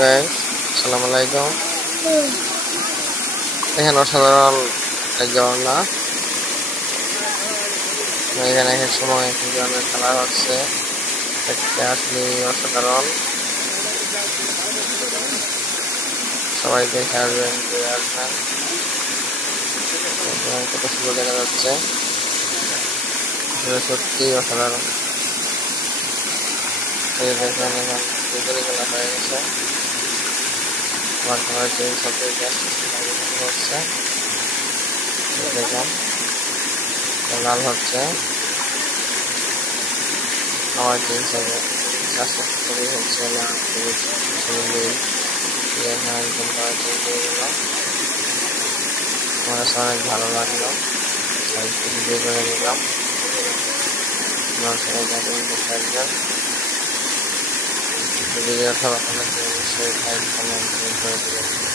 Guys, আসসালামু আলাইকুম। এখানে অসাধারণ এক ঝর্ণা। এখানে এক সময় এক ধরনের খেলা হচ্ছে, দেখতে আসলে অসাধারণ। সবাই দেখে আসবেন, ঘুরে আসবেন। কত সুন্দর দেখা যাচ্ছে, সত্যি অসাধারণ। এই দেখেন এখন ভিতরে খেলা হয়ে গেছে। আমার খেলার যে সাথে হচ্ছে দেখেন লাল হচ্ছে। আমার যে হিসাবে গাছের ছবি হচ্ছে না, ছবি এখানে একদম আমার কাছে অনেক ভালো লাগলো, তাই ভিডিও করে নিলাম। আপনারা সবাই দেখবেন, দেখে আসবেন। ভিডিওটা ভালো লাগলে অবশ্যই লাইক, কমেন্ট করে দেবেন।